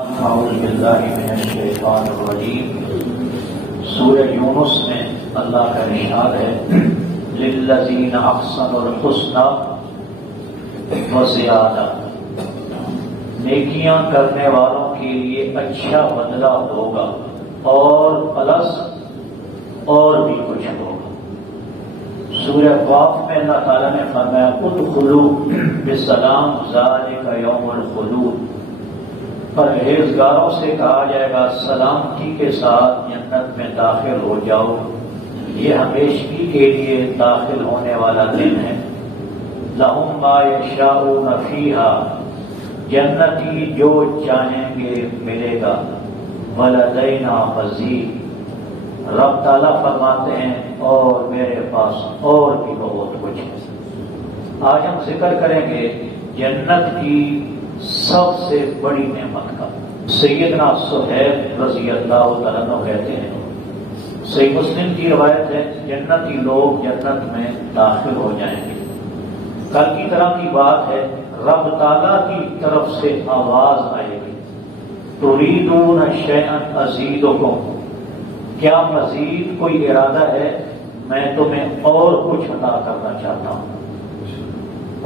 اعوذ باللہ من الشیطان الرجیم۔ سورہ یونس میں اللہ کا ارشاد ہے للذین احسنوا الحسنی وزیادہ، نیکیاں کرنے والوں کے لیے اچھا بدلہ ہوگا اور پلس اور بھی کچھ ہوگا۔ سورہ قاف میں اللہ تعالیٰ نے فرمایا ادخلوا بسلام ذالک یوم الخلود، پرہیزگاروں سے کہا جائے گا سلامتی کے ساتھ جنت میں داخل ہو جاؤ، یہ ہمیشگی کے لیے داخل ہونے والا دن ہے۔ لہم ما یشاءون فیہا، جنتی جو چاہیں گے ملے گا۔ ولدینا مزید، رب تعالیٰ فرماتے ہیں اور میرے پاس اور بھی بہت کچھ ہے۔ آج ہم ذکر کریں گے جنت کی سب سے بڑی نعمت کا۔ سیدنا صہیب رضی اللہ تعالیٰ عنہ کہتے ہیں، صحیح مسلم کی روایت ہے، جنتی لوگ جنت میں داخل ہو جائیں گے، کل کی طرح کی بات ہے، رب تعالیٰ کی طرف سے آواز آئے گی تریدون شیئا ازیدکم، کیا مزید کوئی ارادہ ہے؟ میں تمہیں اور کچھ عطا کرنا چاہتا ہوں۔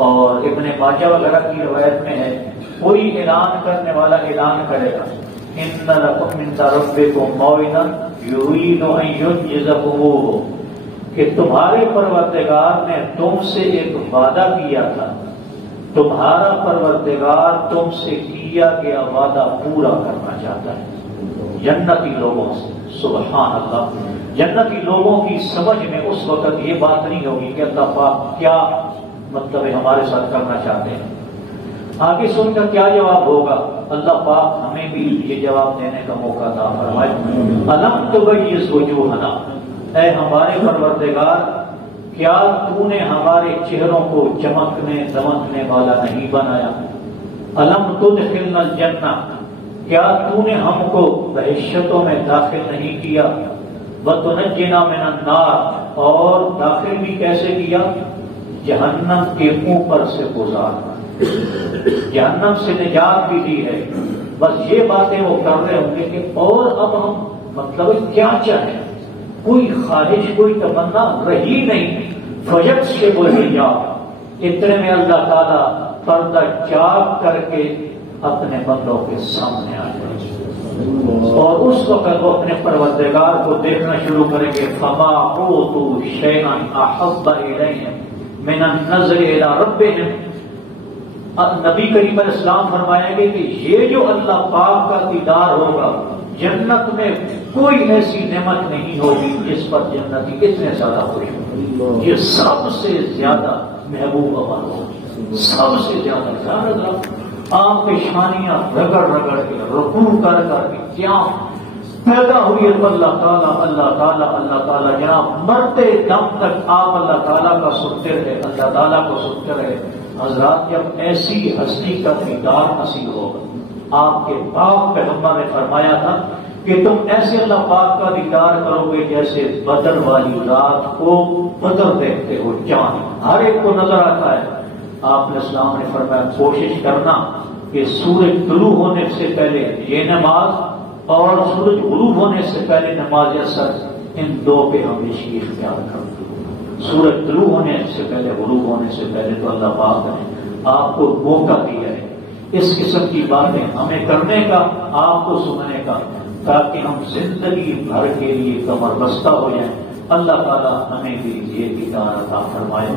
اور ابن ماجہ وغیرہ کی روایت میں ہے کوئی اعلان کرنے والا اعلان کرے گا ان لکم من ربکم موعدا یرید ان ینجزکموہ، کہ تمہارے پروردگار نے تم سے ایک وعدہ کیا تھا، تمہارا پروردگار تم سے کیا گیا وعدہ پورا کرنا چاہتا ہے جنتی لوگوں سے۔ سبحان اللہ، جنتی لوگوں کی سمجھ میں اس وقت یہ بات نہیں ہوگی کہ اللہ پاک کیا مطلب ہمارے ساتھ کرنا چاہتے ہیں۔ آگے سن کر کیا جواب ہوگا؟ اللہ پاک ہمیں بھی یہ جواب دینے کا موقع عطا فرمائے۔ الم تبیض وجوہنا، اے ہمارے پروردگار کیا تو نے ہمارے چہروں کو چمکنے دمکنے والا نہیں بنایا؟ الم تدخلنا الجنہ، کیا تو نے ہم کو بہشتوں میں داخل نہیں کیا؟ وتنجنا من النار، اور داخل بھی کیسے کیا؟ جہنم کے اوپر سے گزارنا، جہنم سے نجات بھی دی ہے۔ بس یہ باتیں وہ کر رہے ہوں گے کہ اور اب ہم مطلب کیا چاہیں، کوئی خواہش کوئی تمنا رہی نہیں۔ فجب سے بولے جا، اتنے میں اللہ تعالیٰ پردہ چاک کر کے اپنے بندوں کے سامنے آ جائے اور اس وقت وہ اپنے پروردگار کو دیکھنا شروع کریں گے۔ فما اوتوا شیئا احب الیہم من النظر الی ربہم، نبی کریم علیہ السلام فرمائیں گے کہ یہ جو اللہ پاک کا دیدار ہوگا، جنت میں کوئی ایسی نعمت نہیں ہوگی جس پر جنتی اتنے زیادہ خوش ہو، یہ سب سے زیادہ محبوب عمل ہوگی، سب سے زیادہ آپ کے شانیاں رگڑ رگڑ کے رکوع کر کر کے کیا پیدا ہوئی ہے تو اللہ تعالیٰ اللہ تعالیٰ اللہ تعالیٰ، جناب مرتے دم تک آپ اللہ تعالیٰ کا سنتے رہے، اللہ تعالیٰ کو سنتے رہے۔ حضرات جب ایسی ہستی کا دیدار نصیب ہوگا، آپ کے پاک پیغمبر نے فرمایا تھا کہ تم ایسے اللہ پاک کا دیدار کرو گے جیسے بدر والی رات کو بدر دیکھتے ہو، چاند ہر ایک کو نظر آتا ہے۔ آپ علیہ السلام نے فرمایا کوشش کرنا کہ سورج طلوع ہونے سے پہلے یہ نماز اور سورج غروب ہونے سے پہلے نماز اثر، ان دو پہ ہمیشہ اختیار کرو۔ سورج طلوع ہونے سے پہلے غروب ہونے سے پہلے تو اللہ پاک نے آپ کو موقع دیا ہے اس قسم کی باتیں ہمیں کرنے کا، آپ کو سننے کا، تاکہ ہم زندگی بھر کے لیے کمر بستہ ہو جائیں۔ اللہ تعالیٰ ہمیں بھی یہ دیدار عطا فرمائے۔